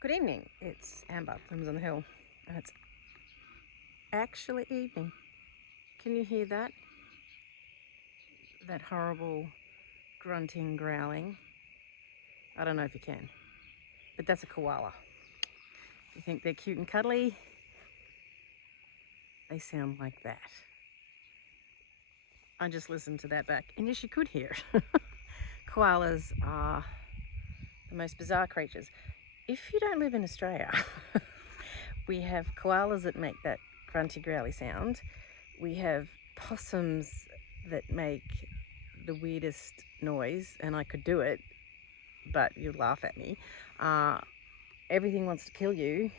Good evening. It's Amber, Blooms on the Hill, and it's actually evening. Can you hear that? That horrible grunting, growling. I don't know if you can, but that's a koala. If you think they're cute and cuddly, they sound like that. I just listened to that back, and yes, you could hear it. Koalas are the most bizarre creatures. If you don't live in Australia, we have koalas that make that grunty, growly sound. We have possums that make the weirdest noise, and I could do it, but you'd laugh at me. Everything wants to kill you.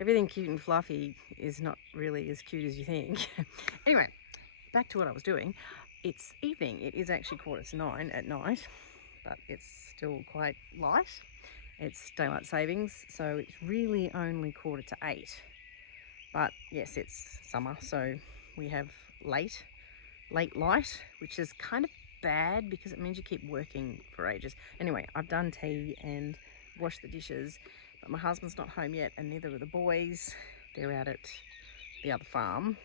Everything cute and fluffy is not really as cute as you think. Anyway, back to what I was doing. It's evening. It is actually 9:15 at night, but it's still quite light. It's daylight savings, so it's really only 7:45. But yes, it's summer, so we have late light, which is kind of bad because it means you keep working for ages. Anyway, I've done tea and washed the dishes, but my husband's not home yet, and neither are the boys. They're out at the other farm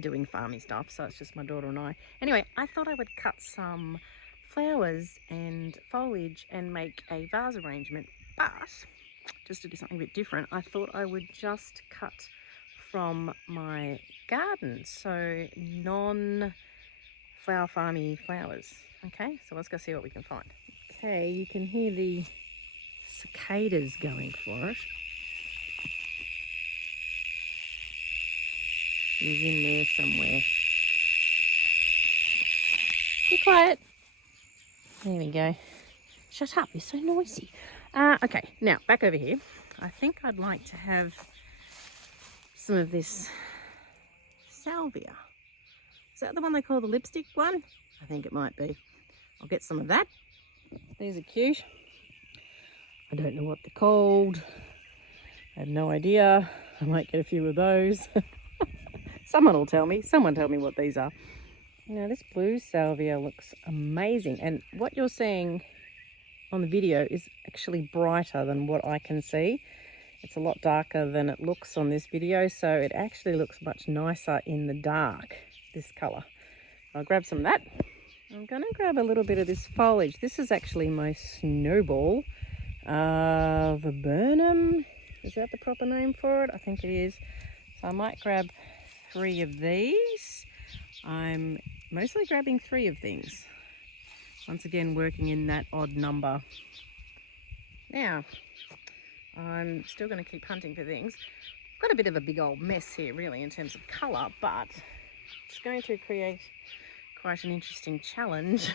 doing farmy stuff, so it's just my daughter and I. Anyway, I thought I would cut some flowers and foliage and make a vase arrangement, but just to do something a bit different, I thought I would just cut from my garden, so non-flower farmy flowers. Okay, so let's go see what we can find. Okay, you can hear the cicadas going for it. He's in there somewhere. Be quiet. There we go. Shut up, you're so noisy. Okay, now back over here. I think I'd like to have some of this salvia. Is that the one they call the lipstick one? I think it might be. I'll get some of that. These are cute. I don't know what they're called. I have no idea. I might get a few of those. Someone will tell me. Someone tell me what these are. Now this blue salvia looks amazing. And what you're seeing on the video is actually brighter than what I can see. It's a lot darker than it looks on this video, so it actually looks much nicer in the dark, this colour. I'll grab some of that. I'm going to grab a little bit of this foliage. This is actually my snowball viburnum. Is that the proper name for it? I think it is. So I might grab 3 of these. I'm mostly grabbing 3 of these. Once again, working in that odd number. Now, I'm still going to keep hunting for things. I've got a bit of a big old mess here, really, in terms of colour, but it's going to create quite an interesting challenge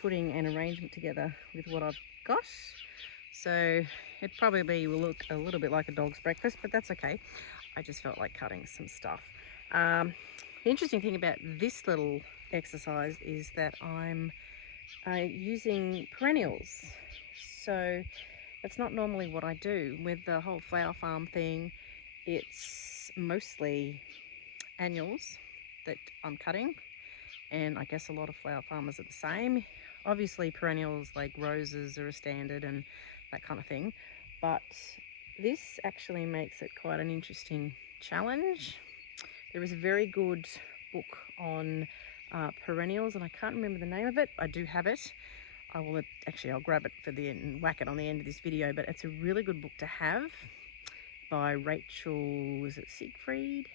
putting an arrangement together with what I've got. So it probably will look a little bit like a dog's breakfast, but that's okay. I just felt like cutting some stuff. The interesting thing about this little exercise is that I'm using perennials. So that's not normally what I do. With the whole flower farm thing, it's mostly annuals that I'm cutting, and I guess a lot of flower farmers are the same. Obviously perennials like roses are a standard and that kind of thing, but this actually makes it quite an interesting challenge. There is a very good book on perennials, and I can't remember the name of it. I do have it. I'll grab it for the end and whack it on the end of this video, but it's a really good book to have by Rachel, was it Siegfried?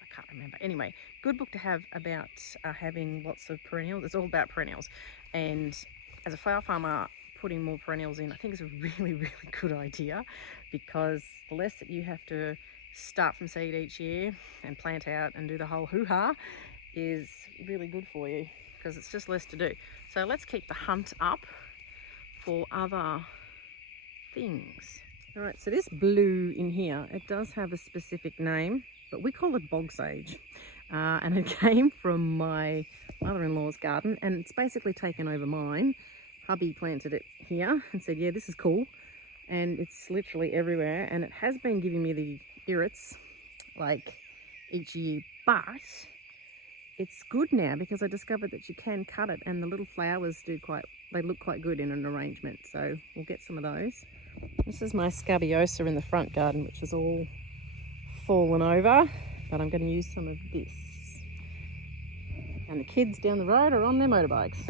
I can't remember. Anyway, good book to have about having lots of perennials. It's all about perennials, and as a flower farmer, putting more perennials in I think is a really, really good idea, because the less that you have to start from seed each year and plant out and do the whole hoo-ha is really good for you, because it's just less to do. So let's keep the hunt up for other things. All right, so this blue in here, it does have a specific name, but we call it bog sage. And it came from my mother-in-law's garden, and it's basically taken over mine. Hubby planted it here and said, yeah, this is cool. And it's literally everywhere, and it has been giving me the irrits like each year, but it's good now because I discovered that you can cut it, and the little flowers look quite good in an arrangement. So we'll get some of those. This is my scabiosa in the front garden, which is all fallen over, but I'm going to use some of this. And the kids down the road are on their motorbikes.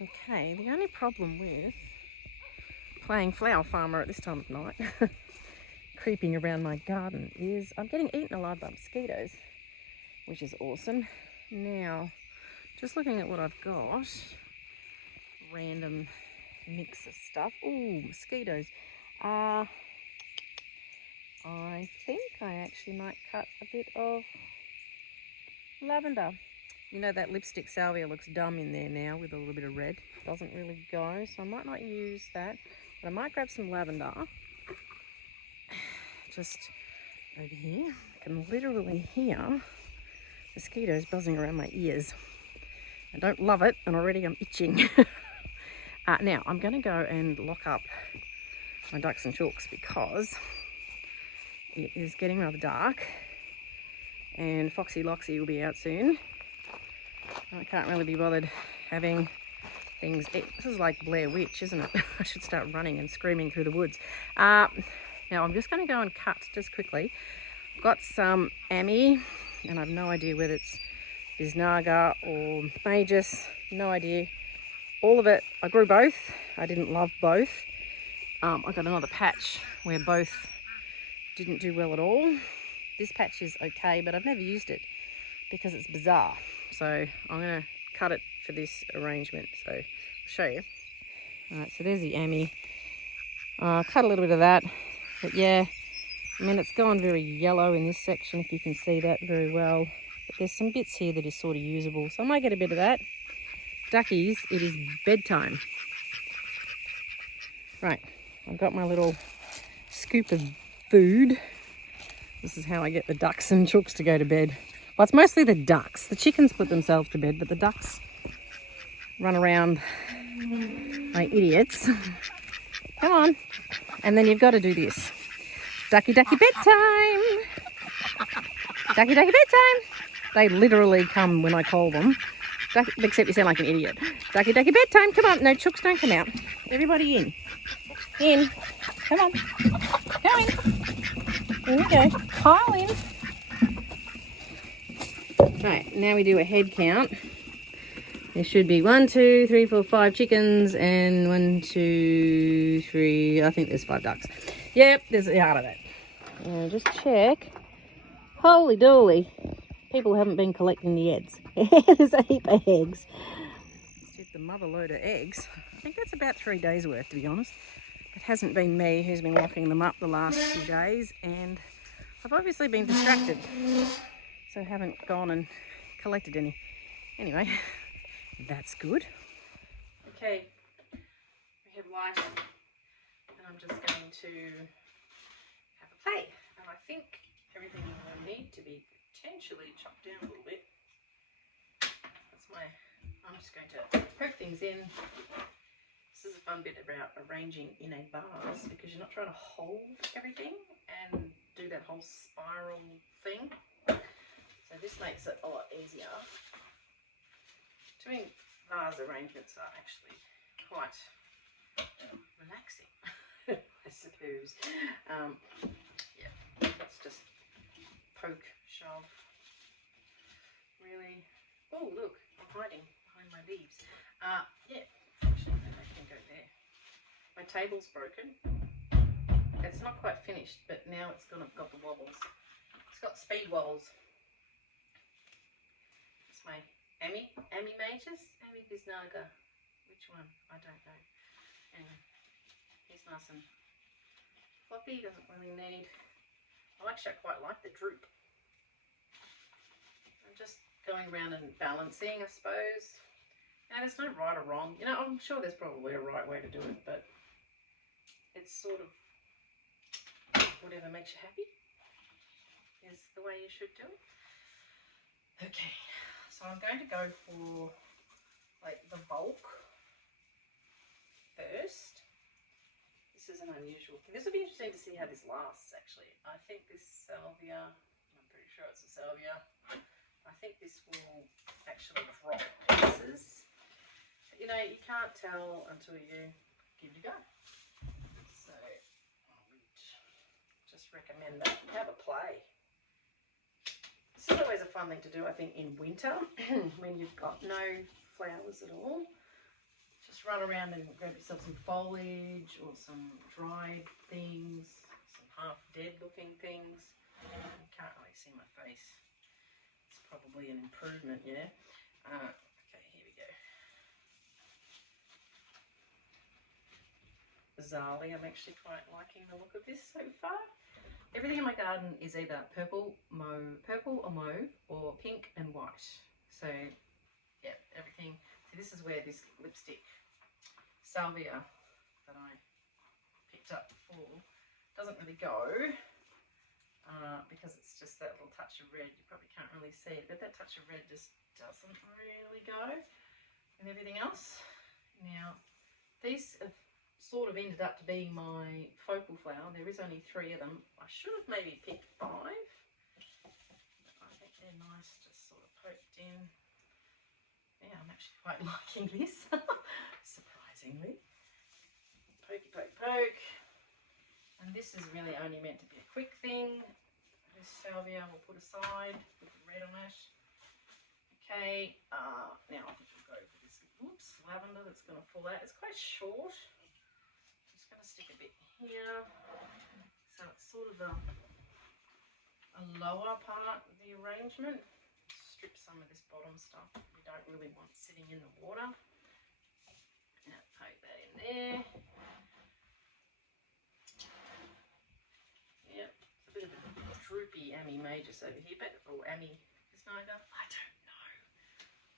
Okay, the only problem with playing flower farmer at this time of night, creeping around my garden, is I'm getting eaten alive by mosquitoes, which is awesome. Now, just looking at what I've got, random mix of stuff. Ooh, mosquitoes. I think I actually might cut a bit of lavender. You know that lipstick salvia looks dumb in there now with a little bit of red. Doesn't really go, so I might not use that. But I might grab some lavender. Just over here. I can literally hear mosquitoes buzzing around my ears. I don't love it, and already I'm itching. Now, I'm going to go and lock up my ducks and chooks because it is getting rather dark and Foxy Loxy will be out soon. I can't really be bothered having things. This is like Blair Witch, isn't it? I should start running and screaming through the woods. Now, I'm just going to go and cut just quickly. I've got some Ammi, and I've no idea whether it's Bisnaga or Magus. No idea. All of it, I grew both. I didn't love both. I got another patch where both didn't do well at all. This patch is okay, but I've never used it because it's bizarre. So I'm going to cut it for this arrangement. So I'll show you. All right, so there's the Ammi. Cut a little bit of that. But yeah, I mean, it's gone very yellow in this section, if you can see that very well. But there's some bits here that is sort of usable. So I might get a bit of that. Duckies, it is bedtime. Right, I've got my little scoop of food. This is how I get the ducks and chooks to go to bed. Well, it's mostly the ducks. The chickens put themselves to bed, but the ducks run around like idiots. Come on. And then you've got to do this. Ducky, ducky, bedtime. Ducky, ducky, bedtime. They literally come when I call them. Ducky, except you sound like an idiot. Ducky, ducky, bedtime. Come on. No, chooks don't come out. Everybody in. In. Come on. Go in. In we go. Pile in. Right, now we do a head count. There should be 1, 2, 3, 4, 5 chickens and 1, 2, 3. I think there's 5 ducks. Yep, there's out of it. Now just check. Holy dooly. People haven't been collecting the eggs. There's a heap of eggs. Let's get the mother load of eggs. I think that's about 3 days worth, to be honest. It hasn't been me who's been locking them up the last few days, and I've obviously been distracted, so I haven't gone and collected any. Anyway, that's good. Okay, we have light, and I'm just going to have a play. And I think everything will need to be potentially chopped down a little bit. I'm just going to poke things in. This is a fun bit about arranging in a vase because you're not trying to hold everything and do that whole spiral thing. So this makes it a lot easier. Doing vase arrangements are actually quite relaxing, I suppose. Yeah, let's just poke, shove. Really. Oh, look, I'm hiding behind my leaves. Yeah, actually, I can go there. My table's broken. It's not quite finished, but now it's got the wobbles. It's got speed wobbles. It's my Ammi Magus, Ammi Bisnaga. Which one? I don't know. Anyway, he's nice and floppy. Doesn't really need. I quite like the droop. I'm just going around and balancing, I suppose. Now, there's no right or wrong. You know, I'm sure there's probably a right way to do it, but it's sort of whatever makes you happy is the way you should do it. Okay, so I'm going to go for like the bulk first. This is an unusual thing. This will be interesting to see how this lasts, actually. I think this salvia, I'm pretty sure it's a salvia. I think this will actually drop pieces. But, you know, you can't tell until you give it a go. recommend that. Have a play. This is always a fun thing to do, I think, in winter when you've got no flowers at all. Just run around and grab yourself some foliage or some dried things, some half dead looking things. You can't really see my face. It's probably an improvement, yeah. Okay, here we go. Bizarrely, I'm actually quite liking the look of this so far. Everything in my garden is either purple or mauve, or pink and white. So, yeah, everything. So this is where this lipstick salvia that I picked up before doesn't really go, because it's just that little touch of red. You probably can't really see it, but that touch of red just doesn't really go with everything else. Now, these have sort of ended up to being my focal flower. There is only 3 of them. I should have maybe picked 5. I think they're nice, just sort of poked in. Yeah, I'm actually quite liking this, surprisingly. Pokey, poke, poke. And this is really only meant to be a quick thing. This salvia we'll put aside with the red on it. Okay, now I think we'll go for this lavender that's going to fall out. It's quite short. Going to stick a bit here, so it's sort of a lower part of the arrangement. Strip some of this bottom stuff we don't really want sitting in the water. Now poke that in there. Yep, it's a bit of a droopy Ami Majus over here, but or Ami Pisnaga, I don't know.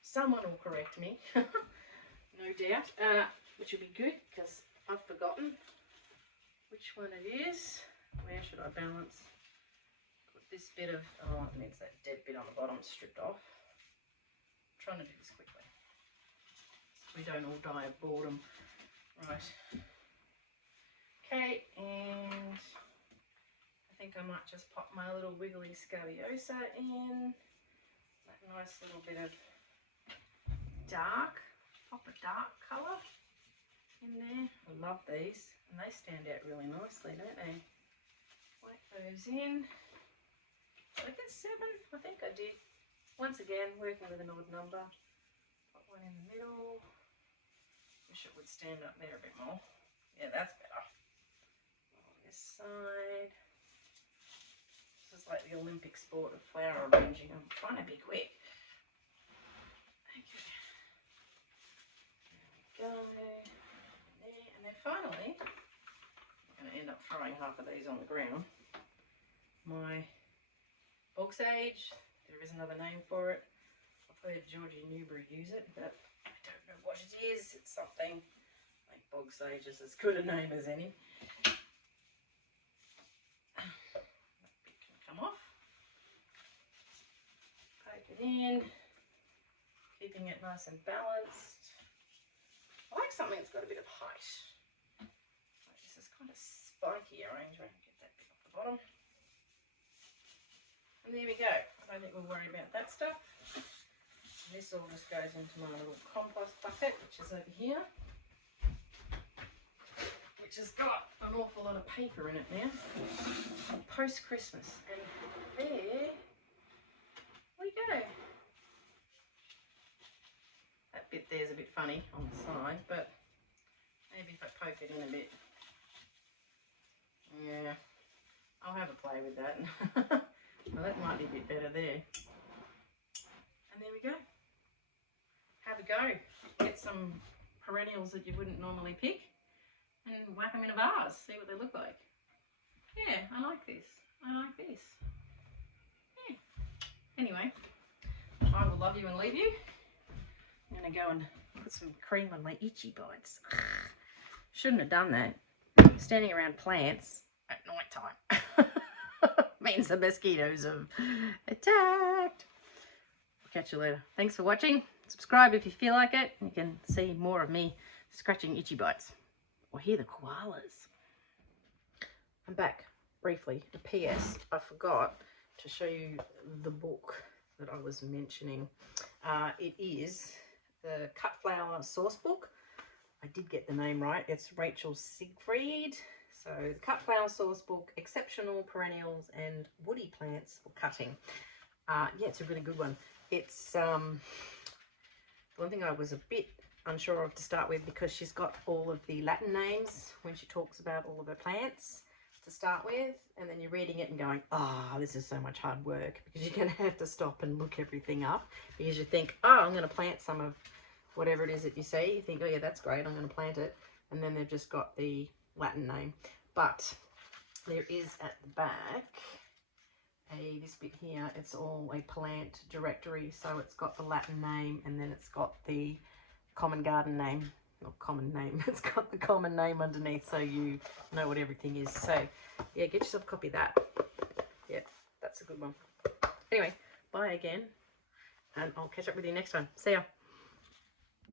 Someone will correct me, no doubt, which will be good because I've forgotten which one it is. Where should I balance? Put this bit of, oh, it needs that dead bit on the bottom stripped off. I'm trying to do this quickly so we don't all die of boredom. Right. Okay, and I think I might just pop my little wiggly scabiosa in. That nice little bit of dark, pop a dark colour in there. I love these, and they stand out really nicely, don't they? Whack those in. Did I get 7? I think I did. Once again, working with an odd number. Put one in the middle. Wish it would stand up there a bit more. Yeah, that's better. On this side. This is like the Olympic sport of flower arranging. I'm trying to be quick. Okay. There we go. And then finally, I'm going to end up throwing half of these on the ground. My bog sage, there is another name for it. I've heard Georgie Newbury use it, but I don't know what it is. It's something like bog sage is as good a name as any. That bit can come off. Poke it in, keeping it nice and balanced. I like something that's got a bit of height. Like this is kind of spiky arrangement. Get that bit off the bottom. And there we go. I don't think we'll worry about that stuff. This all just goes into my little compost bucket, which is over here. Which has got an awful lot of paper in it now. Post-Christmas. And there we go. That bit there's a bit funny on the side, but maybe if I poke it in a bit. Yeah, I'll have a play with that. Well, that might be a bit better there. And there we go. Have a go. Get some perennials that you wouldn't normally pick and whack them in a vase. See what they look like. Yeah, I like this. I like this. Yeah. Anyway, I will love you and leave you. I'm going to go and put some cream on my itchy bites. Shouldn't have done that. Standing around plants at night time. Means the mosquitoes have attacked. I'll catch you later. Thanks for watching. Subscribe if you feel like it. You can see more of me scratching itchy bites or hear the koalas. I'm back briefly. A PS, I forgot to show you the book that I was mentioning. It is the Cut Flower Source Book. I did get the name right. It's Rachel Siegfried. So the Cut Flower Source book, Exceptional Perennials and Woody Plants for Cutting. Yeah, it's a really good one. It's one thing I was a bit unsure of to start with, because she's got all of the Latin names when she talks about all of her plants to start with, and then you're reading it and going, oh, this is so much hard work, because you're going to have to stop and look everything up, because you think, oh, I'm going to plant some of whatever it is that you see. You think, oh yeah, that's great, I'm going to plant it, and then they've just got the Latin name. But there is at the back this bit here, it's all a plant directory, so it's got the Latin name and then it's got the common garden name, or common name, it's got the common name underneath, so you know what everything is. So yeah, get yourself a copy of that. Yeah, that's a good one. Anyway, bye again, and I'll catch up with you next time. See ya.